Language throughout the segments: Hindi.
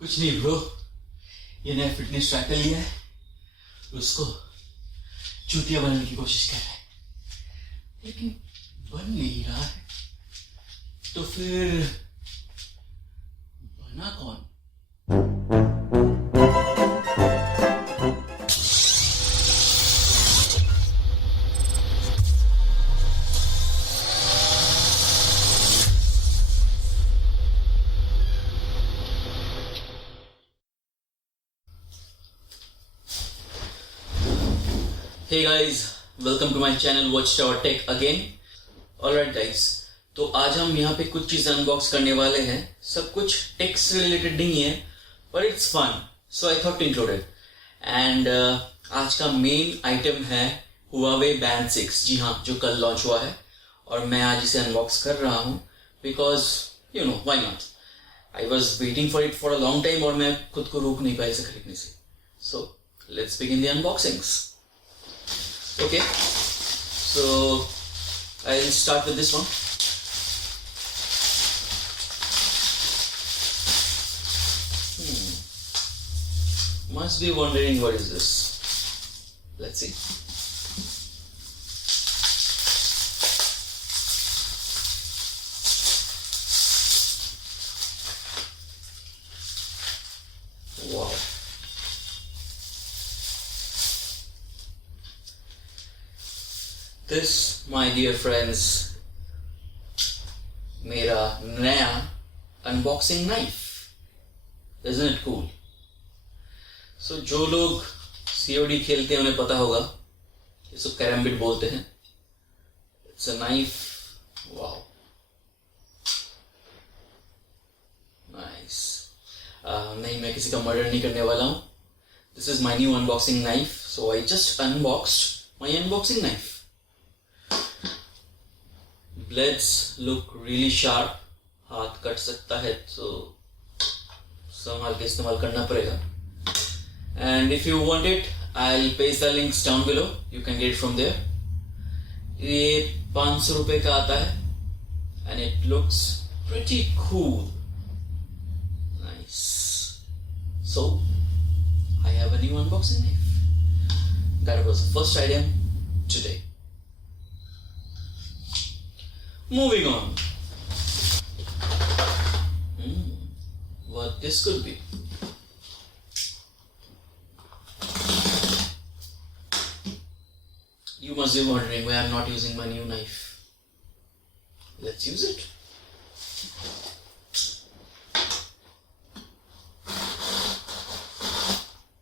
कुछ नहीं ब्रो, ये नया फिटनेस ट्रैकर लिया है, उसको चूतिया बनाने की कोशिश कर रहे हैं, लेकिन बन नहीं रहा है। तो फिर बना कौन? Hey guys, welcome to my channel Watchtower Tech again. Alright guys, तो आज हम यहाँ पे कुछ चीज़ अनबॉक्स करने वाले हैं। सब कुछ टेक से रिलेटेड नहीं है, but it's fun, so I thought to include it. And आज का मेन आइटम है Huawei Band 6। जी हाँ, जो कल लॉन्च हुआ है और मैं आज इसे अनबॉक्स कर रहा हूँ because you know why not? I was waiting for it for a long time और मैं खुद को रोक नहीं पाया इसे खरीदने से। So let's begin the unboxings. Okay, so I'll start with this one. Must be wondering what is this. Let's see. Wow. This, my dear friends, मेरा नया unboxing knife. Isn't it cool? So जो लोग COD खेलते हैं उन्हें पता होगा, इसको कैरम्बिट बोलते हैं। It's a knife. Wow. Nice. नहीं, मैं किसी का मर्डर नहीं करने वाला हूँ। This is my new unboxing knife. So I just unboxed my unboxing knife. Blades look really sharp. हाथ कट सकता है तो संभाल के इस्तेमाल करना पड़ेगा. And if you want it, I'll paste the links down below. You can get it from there. ये 500 रुपए का आता है and it looks pretty cool. Nice. So I have a new unboxing knife. That was the first item today. Moving on. What this could be. You must be wondering why I'm not using my new knife. Let's use it.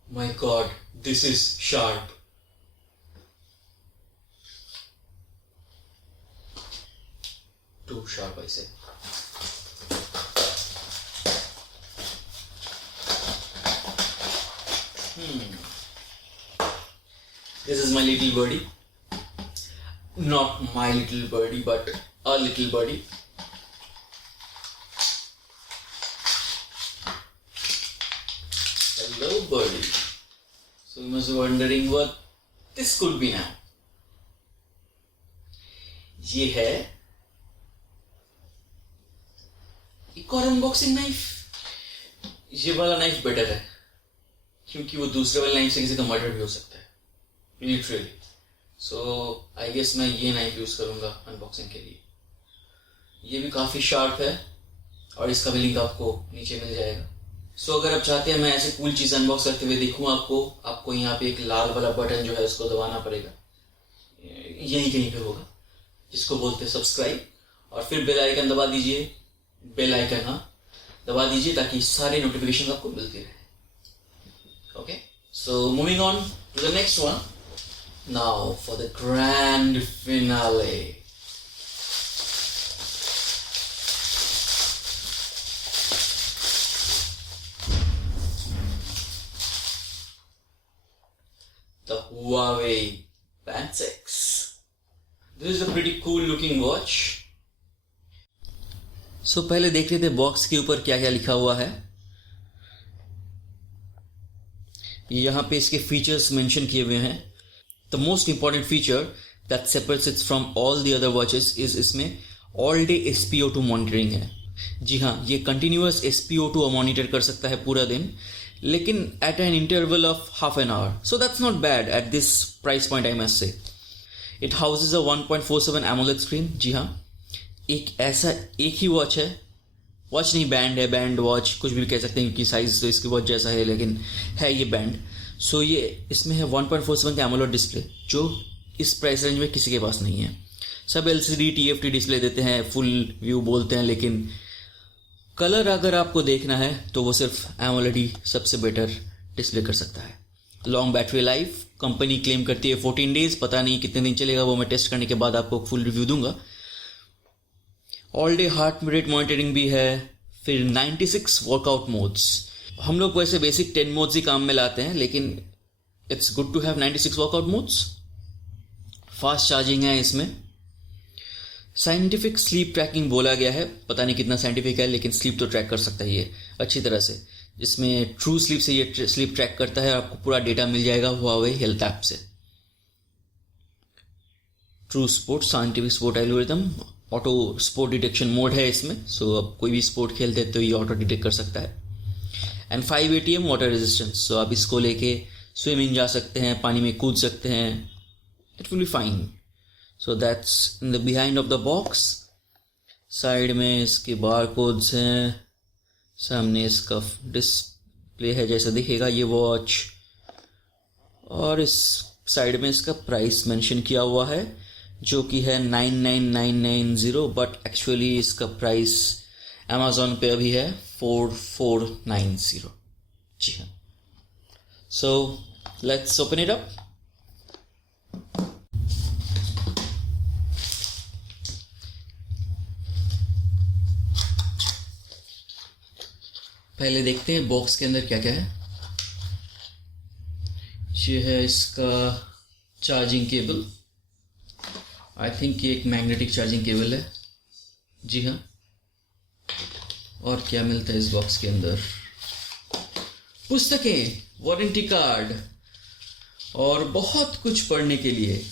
My God, this is sharp. Too sharp, I say. This is my little birdie. Not my little birdie, but a little birdie. Hello, birdie. So you must be wondering what this could be now. ये है एक और अनबॉक्सिंग नाइफ। ये वाला नाइफ बेटर है क्योंकि वो दूसरे वाले नाइफ से किसी का मर्डर भी हो सकता है, लिटरली। सो आई गेस मैं ये नाइफ यूज करूंगा अनबॉक्सिंग के लिए। ये भी काफी शार्प है और इसका भी लिंक आपको नीचे मिल जाएगा। सो अगर आप चाहते हैं मैं ऐसे कूल चीज अनबॉक्स करते हुए देखूं आपको यहाँ पे एक लाल वाला बटन जो है उसको दबाना पड़ेगा, यही कहीं पे होगा, जिसको बोलते हैं सब्सक्राइब, और फिर बेल आइकन दबा दीजिए। बेल आइकन दबा दीजिए ताकि सारे नोटिफिकेशन आपको मिलते रहे। Okay, so moving on to the next one now for the grand finale. The Huawei Band 6. This is a pretty cool looking watch. सो पहले देख लेते बॉक्स के ऊपर क्या क्या लिखा हुआ है। यहाँ पे इसके फीचर्स मेंशन किए हुए हैं। The most important feature that separates it from all the other watches is इसमें ऑल डे SpO2 मॉनिटरिंग है। जी हाँ, ये कंटिन्यूअस SpO2 मॉनिटर कर सकता है पूरा दिन, लेकिन at an interval of half an hour, so that's not bad at this price point, I must say. It houses a 1.47 AMOLED screen. जी हाँ, एक ही वॉच है, वॉच नहीं बैंड है, बैंड वॉच कुछ भी कह सकते हैं क्योंकि साइज तो इसकी वॉच जैसा है, लेकिन है ये बैंड. सो ये इसमें है 1.47 का AMOLED डिस्प्ले, जो इस प्राइस रेंज में किसी के पास नहीं है. सब LCD TFT डिस्प्ले देते हैं, फुल व्यू बोलते हैं, लेकिन कलर अगर आपको देखना है तो वो सिर्फ AMOLED ही सबसे बेटर डिस्प्ले कर सकता है. Long battery life company claim करती है 14 डेज, पता नहीं कितने दिन चलेगा, वो मैं टेस्ट करने के बाद आपको फुल रिव्यू दूंगा. All day heart rate monitoring भी है. फिर 96 वर्कआउट मोड्स. हम लोग वैसे बेसिक 10 मोड्स ही काम में लाते हैं, लेकिन it's good to have 96 workout modes. Fast charging है इसमें. साइंटिफिक स्लीप ट्रैकिंग बोला गया है, पता नहीं कितना साइंटिफिक है, लेकिन स्लीप तो ट्रैक कर सकता है ये अच्छी तरह से. जिसमें ट्रू स्लीप से ये स्लीप ट्रैक करता है, आपको पूरा डेटा मिल जाएगा हुआवे हेल्थ ऐप से. True sport scientific sport algorithm, auto sport detection mode है इसमें, सो अब कोई भी स्पोर्ट खेलते हैं तो ये ऑटो डिटेक्ट कर सकता है. एंड 5 ATM वाटर रेजिस्टेंस, सो आप इसको लेके स्विमिंग जा सकते हैं, पानी में कूद सकते हैं, it will be fine. So that's in the behind of the box. Side में इसके बार कोड्स हैं, सामने इसका डिस्प्ले है जैसा दिखेगा ये वॉच, और इस साइड में इसका प्राइस मेंशन किया हुआ है जो कि है 99990, बट एक्चुअली इसका प्राइस अमेजोन पे अभी है 4490. जी हाँ. So let's open it up. पहले देखते हैं बॉक्स के अंदर क्या क्या है. ये है इसका चार्जिंग केबल. आई थिंक ये एक मैग्नेटिक चार्जिंग केबल है. जी हाँ. और क्या मिलता है इस बॉक्स के अंदर? पुस्तकें, वारंटी कार्ड और बहुत कुछ पढ़ने के लिए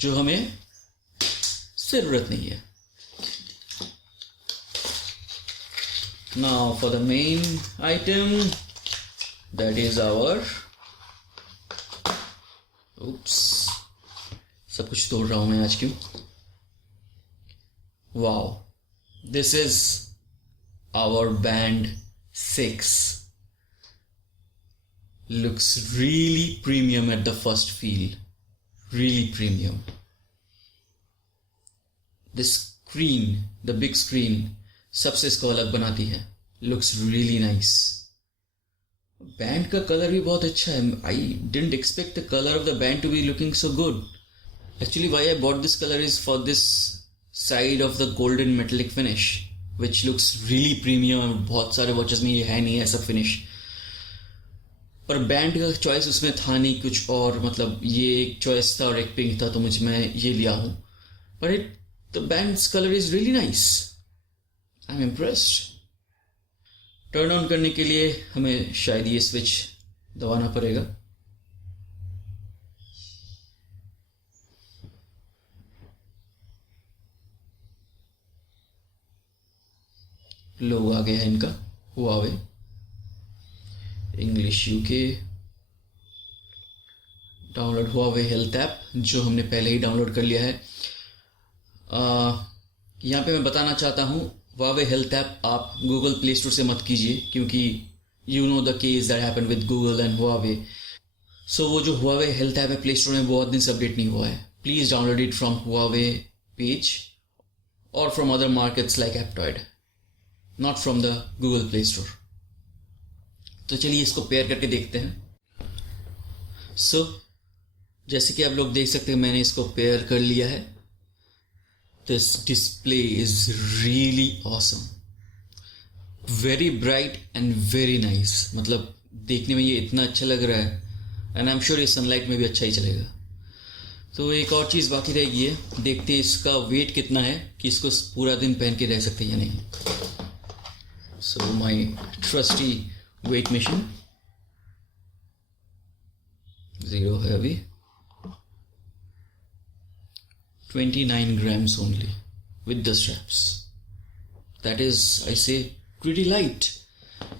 जो हमें जरूरत नहीं है. Now for the main item, that is our सब कुछ तोड़ रहा हूं मैं आज, क्यों? Wow, this is our band 6. Looks really premium at the first feel, really premium. The screen, the big screen, सबसे इसको अलग बनाती है. Looks really nice. बैंड का कलर भी बहुत अच्छा है. I didn't expect the colour of the band to be looking so good. Actually why I bought this colour is for this side of the golden metallic finish which looks really premium. बहुत सारे वॉचेस में ये है नहीं ऐसा फिनिश, पर बैंड का चॉइस उसमें था नहीं कुछ और, मतलब ये एक चॉइस था और एक पिंक था, तो मैं ये लिया हूँ. पर the bands colour is really nice. I am impressed. Turn on करने के लिए हमें शायद ये स्विच दबाना पड़ेगा. लोगो आ गया है इनका, Huawei English UK. Download Huawei health app जो हमने पहले ही डाउनलोड कर लिया है. यहाँ पे मैं बताना चाहता हूँ, हुआवे हेल्थ ऐप आप गूगल प्ले स्टोर से मत कीजिए, क्योंकि you know the case that happen with Google and Huawei. So वो जो हुआवे हेल्थ ऐप है प्ले स्टोर में बहुत दिन से अपडेट नहीं हुआ है. Please download it from Huawei page और from other markets like Aptoide, not from the Google Play Store. तो चलिए इसको पेयर करके देखते हैं. सो जैसे कि आप लोग देख सकते हैं मैंने इसको पेयर कर लिया है. This display is really awesome, very bright and very nice. मतलब देखने में ये इतना अच्छा लग रहा है, and I'm sure ये सनलाइट में भी अच्छा ही चलेगा. तो एक और चीज़ बाकी रह गई है, देखते हैं इसका वेट कितना है कि इसको पूरा दिन पहन के रह सकते हैं या नहीं. So my trusty weight machine, 0 heavy, 29 grams only with the straps. That is I से प्रीटी लाइट.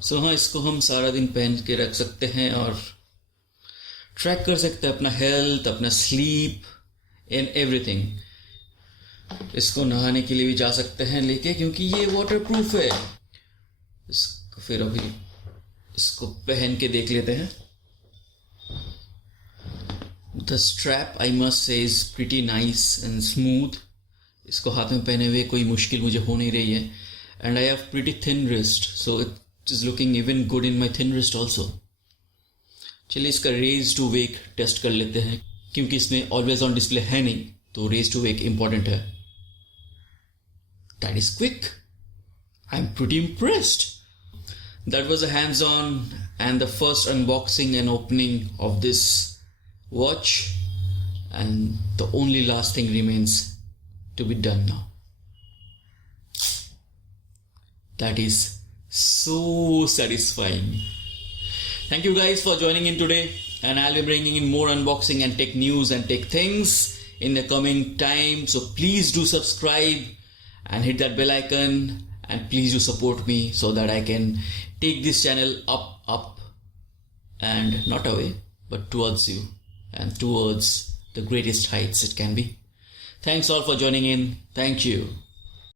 सो हाँ, इसको हम सारा दिन पहन के रख सकते हैं और ट्रैक कर सकते हैं अपना हेल्थ, अपना स्लीप एंड एवरीथिंग. इसको नहाने के लिए भी जा सकते हैं लेके, क्योंकि ये वाटर प्रूफ है. इसको फिर अभी इसको पहन के देख लेते हैं. द स्ट्रैप आई मस्ट से is pretty nice and smooth. इसको हाथ में पहने हुए कोई मुश्किल मुझे हो नहीं रही है. And I have pretty thin wrist, so it is looking even good in my thin wrist also. चलिए इसका रेज टू वेक टेस्ट कर लेते हैं, क्योंकि इसमें ऑलवेज ऑन डिस्प्ले है नहीं, तो रेज टू वेक इंपॉर्टेंट है. That is quick. I am pretty impressed. That was a hands-on and the first unboxing and opening of this watch, and the only last thing remains to be done now. That is so satisfying. Thank you guys for joining in today, and I'll be bringing in more unboxing and tech news and tech things in the coming time. So please do subscribe and hit that bell icon, and please do support me so that I can take this channel up and not away, but towards you and towards the greatest heights it can be. Thanks all for joining in. Thank you.